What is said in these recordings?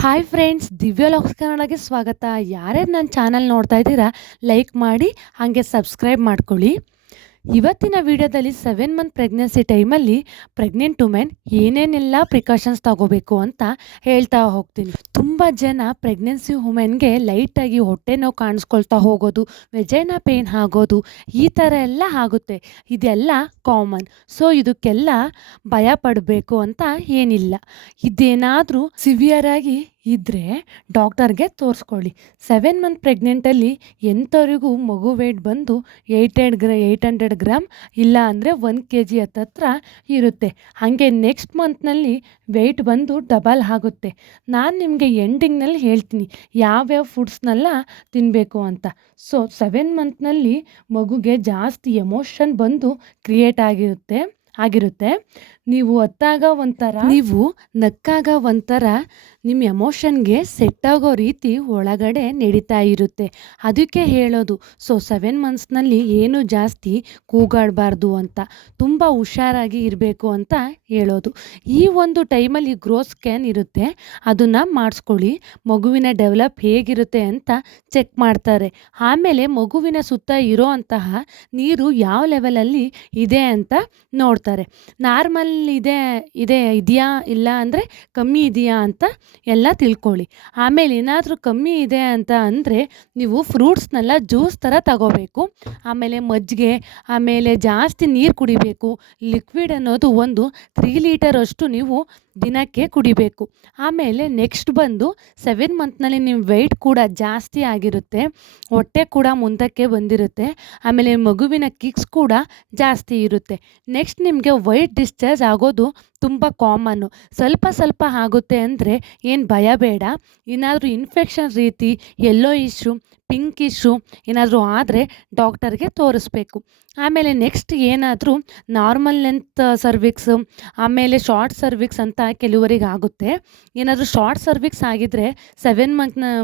Hi friends, ದಿವ್ಯ logs ಕನ್ನಡಗೆ ಸ್ವಾಗತ. ಯಾರ್ಯಾರು ನನ್ನ ಚಾನಲ್ ನೋಡ್ತಾ ಇದ್ದೀರಾ, ಲೈಕ್ ಮಾಡಿ ಹಾಗೆ ಸಬ್ಸ್ಕ್ರೈಬ್ ಮಾಡ್ಕೊಳ್ಳಿ. ಇವತ್ತಿನ ವಿಡಿಯೋದಲ್ಲಿ 7 ಮಂತ್ ಪ್ರೆಗ್ನೆನ್ಸಿ ಟೈಮಲ್ಲಿ ಪ್ರೆಗ್ನೆಂಟ್ ವುಮೆನ್ ಏನೇನೆಲ್ಲ ಪ್ರಿಕಾಷನ್ಸ್ ತಗೋಬೇಕು ಅಂತ ಹೇಳ್ತಾ ಹೋಗ್ತೀನಿ. ತುಂಬ ಜನ ಪ್ರೆಗ್ನೆನ್ಸಿ ವುಮೆನ್ಗೆ ಲೈಟಾಗಿ ಹೊಟ್ಟೆ ನೋವು ಕಾಣಿಸ್ಕೊಳ್ತಾ ಹೋಗೋದು, ವೆಜೈನಾ ಪೇನ್ ಆಗೋದು, ಈ ಥರ ಎಲ್ಲ ಆಗುತ್ತೆ. ಇದೆಲ್ಲ ಕಾಮನ್. ಸೊ ಇದಕ್ಕೆಲ್ಲ ಭಯ ಪಡಬೇಕು ಅಂತ ಏನಿಲ್ಲ. ಇದೇನಾದರೂ ಸಿವಿಯರ್ ಆಗಿ ಇದ್ದರೆ ಡಾಕ್ಟರ್ಗೆ ತೋರಿಸ್ಕೊಳ್ಳಿ. 7 ಮಂತ್ ಪ್ರೆಗ್ನೆಂಟಲ್ಲಿ ಎಂಥವರಿಗೂ ಮಗು ವೇಟ್ ಬಂದು 800 ಗ್ರಾಮ್ ಇಲ್ಲ ಅಂದರೆ 1 kg ಹತ್ತತ್ರ ಇರುತ್ತೆ. ಹಾಗೆ ನೆಕ್ಸ್ಟ್ ಮಂತ್ನಲ್ಲಿ ವೆಯ್ಟ್ ಬಂದು ಡಬಲ್ ಆಗುತ್ತೆ. ನಾನು ನಿಮಗೆ ಎಂಡಿಂಗ್ನಲ್ಲಿ ಹೇಳ್ತೀನಿ ಯಾವ್ಯಾವ ಫುಡ್ಸ್ನೆಲ್ಲ ತಿನ್ನಬೇಕು ಅಂತ. ಸೊ 7 ಮಂತ್ನಲ್ಲಿ ಮಗುಗೆ ಜಾಸ್ತಿ ಎಮೋಷನ್ ಬಂದು ಕ್ರಿಯೇಟ್ ಆಗಿರುತ್ತೆ. ನೀವು ನಕ್ಕಾಗ ಒಂಥರ ನಿಮ್ಮ ಎಮೋಷನ್ಗೆ ಸೆಟ್ ಆಗೋ ರೀತಿ ಒಳಗಡೆ ನಡೀತಾ ಇರುತ್ತೆ. ಅದಕ್ಕೆ ಹೇಳೋದು. ಸೊ 7 ಮಂತ್ಸ್ನಲ್ಲಿ ಏನು ಜಾಸ್ತಿ ಕೂಗಾಡಬಾರ್ದು ಅಂತ, ತುಂಬ ಹುಷಾರಾಗಿ ಇರಬೇಕು ಅಂತ ಹೇಳೋದು. ಈ ಒಂದು ಟೈಮಲ್ಲಿ ಗ್ರೋತ್ ಸ್ಕ್ಯಾನ್ ಇರುತ್ತೆ, ಅದನ್ನು ಮಾಡಿಸ್ಕೊಳ್ಳಿ. ಮಗುವಿನ ಡೆವಲಪ್ ಹೇಗಿರುತ್ತೆ ಅಂತ ಚೆಕ್ ಮಾಡ್ತಾರೆ. ಆಮೇಲೆ ಮಗುವಿನ ಸುತ್ತ ಇರೋ ಅಂತಹ ನೀರು ಯಾವ ಲೆವೆಲಲ್ಲಿ ಇದೆ ಅಂತ ನೋಡ್ತಾರೆ. ನಾರ್ಮಲ್ ಇದೆಯಾ ಇಲ್ಲ ಅಂದರೆ ಕಮ್ಮಿ ಇದೆಯಾ ಅಂತ ಎಲ್ಲ ತಿಳ್ಕೊಳ್ಳಿ. ಆಮೇಲೆ ಏನಾದರೂ ಕಮ್ಮಿ ಇದೆ ಅಂತ ಅಂದರೆ ನೀವು ಫ್ರೂಟ್ಸ್ನೆಲ್ಲ ಜ್ಯೂಸ್ ಥರ ತಗೋಬೇಕು. ಆಮೇಲೆ ಮಜ್ಜಿಗೆ, ಆಮೇಲೆ ಜಾಸ್ತಿ ನೀರು ಕುಡಿಬೇಕು. ಲಿಕ್ವಿಡ್ ಅನ್ನೋದು ಒಂದು 3 ಲೀಟರಷ್ಟು ನೀವು ದಿನಕ್ಕೆ ಕುಡಿಬೇಕು. ಆಮೇಲೆ ನೆಕ್ಸ್ಟ್ ಬಂದು 7 ಮಂತ್ನಲ್ಲಿ ನಿಮ್ಮ ವೆಯ್ಟ್ ಕೂಡ ಜಾಸ್ತಿ ಆಗಿರುತ್ತೆ, ಹೊಟ್ಟೆ ಕೂಡ ಮುಂದಕ್ಕೆ ಬಂದಿರುತ್ತೆ, ಆಮೇಲೆ ಮಗುವಿನ ಕಿಕ್ಸ್ ಕೂಡ ಜಾಸ್ತಿ ಇರುತ್ತೆ. ನೆಕ್ಸ್ಟ್ ನಿಮಗೆ ವೈಟ್ ಡಿಸ್ಚಾರ್ಜ್ ಆಗೋದು ತುಂಬ ಕಾಮನ್ನು. ಸ್ವಲ್ಪ ಆಗುತ್ತೆ ಅಂದರೆ ಏನು ಭಯ ಬೇಡ. ಏನಾದರೂ ಇನ್ಫೆಕ್ಷನ್ ರೀತಿ ಯೆಲ್ಲೋ ಇಶ್ಯೂ, ಪಿಂಕ್ ಇಶ್ಯೂ ಏನಾದರೂ ಆದರೆ ಡಾಕ್ಟರ್ಗೆ ತೋರಿಸ್ಬೇಕು. ಆಮೇಲೆ ನೆಕ್ಸ್ಟ್ ಏನಾದರೂ ನಾರ್ಮಲ್ ಲೆಂತ್ ಸರ್ವಿಕ್ಸು, ಆಮೇಲೆ ಶಾರ್ಟ್ ಸರ್ವಿಕ್ಸ್ ಅಂತ ಕೆಲವರಿಗೆ ಆಗುತ್ತೆ. ಏನಾದರೂ ಶಾರ್ಟ್ ಸರ್ವಿಕ್ಸ್ ಆಗಿದ್ದರೆ 7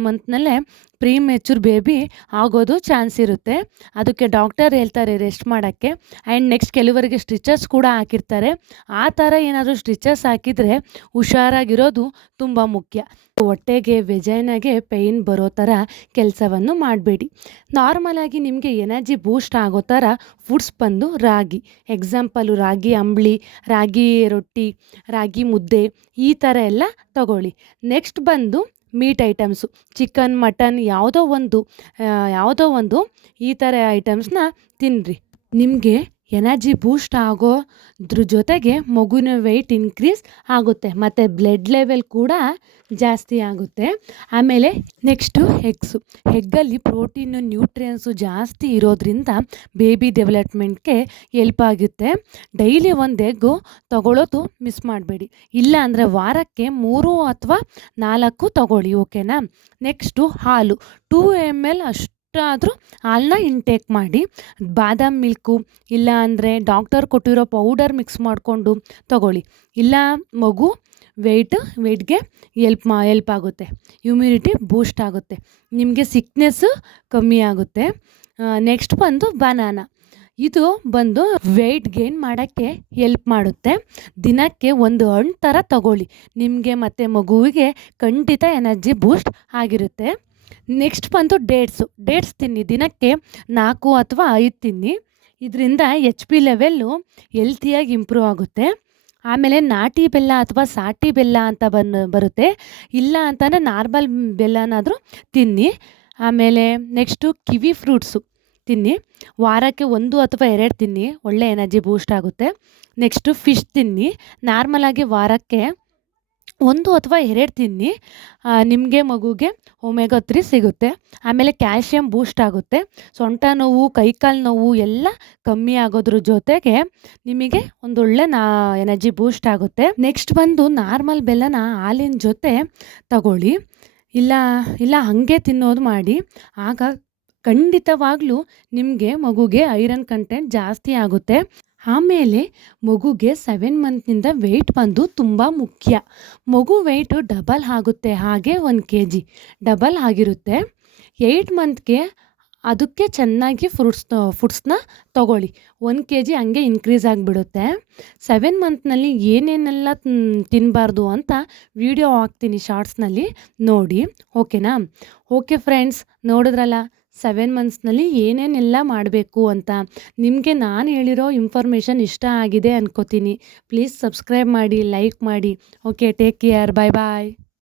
ಮಂತ್ನಲ್ಲೇ ಪ್ರೀ ಮೆಚೂರ್ ಬೇಬಿ ಆಗೋದು ಚಾನ್ಸ್ ಇರುತ್ತೆ. ಅದಕ್ಕೆ ಡಾಕ್ಟರ್ ಹೇಳ್ತಾರೆ ರೆಸ್ಟ್ ಮಾಡೋಕ್ಕೆ. ಆ್ಯಂಡ್ ನೆಕ್ಸ್ಟ್ ಕೆಲವರಿಗೆ ಸ್ಟಿಚಸ್ ಕೂಡ ಹಾಕಿರ್ತಾರೆ. ಆ ಥರ ಏನಾದರೂ ಸ್ಟಿಚಸ್ ಹಾಕಿದರೆ ಹುಷಾರಾಗಿರೋದು ತುಂಬ ಮುಖ್ಯ. ಹೊಟ್ಟೆಗೆ ವೆಜೈನಾಗೆ ಪೇಯ್ನ್ ಬರೋ ಥರ ಕೆಲಸವನ್ನು ಮಾಡಬೇಡಿ. ನಾರ್ಮಲಾಗಿ ನಿಮಗೆ ಎನರ್ಜಿ ಬೂಸ್ಟ್ ಆಗೋ ಥರ ಫುಡ್ಸ್ ಬಂದು ರಾಗಿ, ಎಕ್ಸಾಂಪಲು ರಾಗಿ ಅಂಬಲಿ, ರಾಗಿ ರೊಟ್ಟಿ, ರಾಗಿ ಮುದ್ದೆ, ಈ ಥರ ಎಲ್ಲ ತಗೊಳ್ಳಿ. ನೆಕ್ಸ್ಟ್ ಬಂದು ಮೀಟ್ ಐಟಮ್ಸು, ಚಿಕನ್, ಮಟನ್ ಯಾವುದೋ ಒಂದು ಈ ಥರ ಐಟಮ್ಸ್ನ ತಿನ್ನಿರಿ. ನಿಮಗೆ ಎನರ್ಜಿ ಬೂಸ್ಟ್ ಆಗೋದ್ರ ಜೊತೆಗೆ ಮಗುವಿನ ವೆಯ್ಟ್ ಇನ್ಕ್ರೀಸ್ ಆಗುತ್ತೆ ಮತ್ತು ಬ್ಲಡ್ ಲೆವೆಲ್ ಕೂಡ ಜಾಸ್ತಿ ಆಗುತ್ತೆ. ಆಮೇಲೆ ನೆಕ್ಸ್ಟು ಎಗ್ಗಲ್ಲಿ ಪ್ರೋಟೀನು, ನ್ಯೂಟ್ರಿಯನ್ಸು ಜಾಸ್ತಿ ಇರೋದ್ರಿಂದ ಬೇಬಿ ಡೆವಲಪ್ಮೆಂಟ್ಗೆ ಹೆಲ್ಪ್ ಆಗುತ್ತೆ. ಡೈಲಿ 1 ಎಗ್ಗು ತಗೊಳ್ಳೋದು ಮಿಸ್ ಮಾಡಬೇಡಿ. ಇಲ್ಲ ಅಂದರೆ ವಾರಕ್ಕೆ 3 ಅಥವಾ 4 ತಗೊಳ್ಳಿ, ಓಕೆನಾ. ನೆಕ್ಸ್ಟು ಹಾಲು 2 ml ಅಷ್ಟಾದರೂ ಹಾಲನ್ನ ಇಂಟೇಕ್ ಮಾಡಿ. ಬಾದಾಮ್ ಮಿಲ್ಕು ಇಲ್ಲ ಅಂದರೆ ಡಾಕ್ಟರ್ ಕೊಟ್ಟಿರೋ ಪೌಡರ್ ಮಿಕ್ಸ್ ಮಾಡಿಕೊಂಡು ತಗೊಳ್ಳಿ. ಇಲ್ಲ ಮಗು ವೆಯ್ಟ್ಗೆ ಹೆಲ್ಪ್ ಆಗುತ್ತೆ, ಇಮ್ಯುನಿಟಿ ಬೂಸ್ಟ್ ಆಗುತ್ತೆ, ನಿಮಗೆ ಸಿಕ್ನೆಸ್ಸು ಕಮ್ಮಿ ಆಗುತ್ತೆ. ನೆಕ್ಸ್ಟ್ ಬಂದು ಬನಾನಾ. ಇದು ಬಂದು ವೆಯ್ಟ್ ಗೇನ್ ಮಾಡೋಕ್ಕೆ ಹೆಲ್ಪ್ ಮಾಡುತ್ತೆ. ದಿನಕ್ಕೆ 1 ಹಣ್ಣು ಥರ ತಗೊಳ್ಳಿ, ನಿಮಗೆ ಮತ್ತು ಮಗುವಿಗೆ ಖಂಡಿತ ಎನರ್ಜಿ ಬೂಸ್ಟ್ ಆಗಿರುತ್ತೆ. ನೆಕ್ಸ್ಟ್ ಬಂದು ಡೇಟ್ಸ್ ತಿನ್ನಿ. ದಿನಕ್ಕೆ 4 ಅಥವಾ 5 ತಿನ್ನಿ. ಇದರಿಂದ HP ಲೆವೆಲ್ಲು ಹೆಲ್ತಿಯಾಗಿ ಇಂಪ್ರೂವ್ ಆಗುತ್ತೆ. ಆಮೇಲೆ ನಾಟಿ ಬೆಲ್ಲ ಅಥವಾ ಸಾಟಿ ಬೆಲ್ಲ ಅಂತ ಬರುತ್ತೆ. ಇಲ್ಲ ಅಂತಂದರೆ ನಾರ್ಮಲ್ ಬೆಲ್ಲನಾದರೂ ತಿನ್ನಿ. ಆಮೇಲೆ ನೆಕ್ಸ್ಟು ಕಿವಿ ಫ್ರೂಟ್ಸು ತಿನ್ನಿ. ವಾರಕ್ಕೆ 1 ಅಥವಾ 2 ತಿನ್ನಿ, ಒಳ್ಳೆ ಎನರ್ಜಿ ಬೂಸ್ಟ್ ಆಗುತ್ತೆ. ನೆಕ್ಸ್ಟು ಫಿಶ್ ತಿನ್ನಿ. ನಾರ್ಮಲಾಗಿ ವಾರಕ್ಕೆ 1 ಅಥವಾ 2 ತಿನ್ನಿ. ನಿಮಗೆ ಮಗುಗೆ ಒಮೆಗಾ 3 ಸಿಗುತ್ತೆ. ಆಮೇಲೆ ಕ್ಯಾಲ್ಶಿಯಂ ಬೂಸ್ಟ್ ಆಗುತ್ತೆ. ಸೊಂಟ ನೋವು, ಕೈಕಾಲು ನೋವು ಎಲ್ಲ ಕಮ್ಮಿ ಆಗೋದ್ರ ಜೊತೆಗೆ ನಿಮಗೆ ಒಂದೊಳ್ಳೆ ಎನರ್ಜಿ ಬೂಸ್ಟ್ ಆಗುತ್ತೆ. ನೆಕ್ಸ್ಟ್ ಬಂದು ನಾರ್ಮಲ್ ಬೆಲ್ಲನ ಹಾಲಿನ ಜೊತೆ ತಗೊಳ್ಳಿ. ಇಲ್ಲ ಹಾಗೆ ತಿನ್ನೋದು ಮಾಡಿ. ಆಗ ಖಂಡಿತವಾಗ್ಲೂ ನಿಮಗೆ ಮಗುಗೆ ಐರನ್ ಕಂಟೆಂಟ್ ಜಾಸ್ತಿ ಆಗುತ್ತೆ. ಆಮೇಲೆ ಮಗುಗೆ 7 ಮಂತ್ನಿಂದ ವೆಯ್ಟ್ ಬಂದು ತುಂಬ ಮುಖ್ಯ. ಮಗು ವೆಯ್ಟು ಡಬಲ್ ಆಗುತ್ತೆ, ಹಾಗೆ 1 kg ಡಬಲ್ ಆಗಿರುತ್ತೆ. 8 ಮಂತ್ಗೆ ಅದಕ್ಕೆ ಚೆನ್ನಾಗಿ ಫುಡ್ಸ್‌ನ ತಗೊಳ್ಳಿ. 1 ಕೆಜಿ ಹಂಗೆ ಇನ್ಕ್ರೀಸ್ ಆಗಿಬಿಡುತ್ತೆ. 7 ಮಂತ್‌ನಲ್ಲಿ ಏನೇನೆಲ್ಲ ತಿನ್ನಬಾರ್ದು ಅಂತ ವಿಡಿಯೋ ಹಾಕ್ತೀನಿ ಶಾರ್ಟ್ಸ್‌ನಲ್ಲಿ ನೋಡಿ. ಓಕೆನಾ? ಓಕೆ ಫ್ರೆಂಡ್ಸ್, ನೋಡಿದ್ರಲ್ಲ 7 ಮಂತ್ಸ್‌ನಲ್ಲಿ ಏನೇನೆಲ್ಲ ಮಾಡಬೇಕು ಅಂತ. ನಿಮಗೆ ನಾನು ಹೇಳಿರೋ ಇನ್ಫಾರ್ಮೇಷನ್ ಇಷ್ಟ ಆಗಿದೆ ಅನ್ಕೋತೀನಿ. ಪ್ಲೀಸ್ ಸಬ್ಸ್ಕ್ರೈಬ್ ಮಾಡಿ, ಲೈಕ್ ಮಾಡಿ. Okay, take care. ಬಾಯ್ ಬಾಯ್.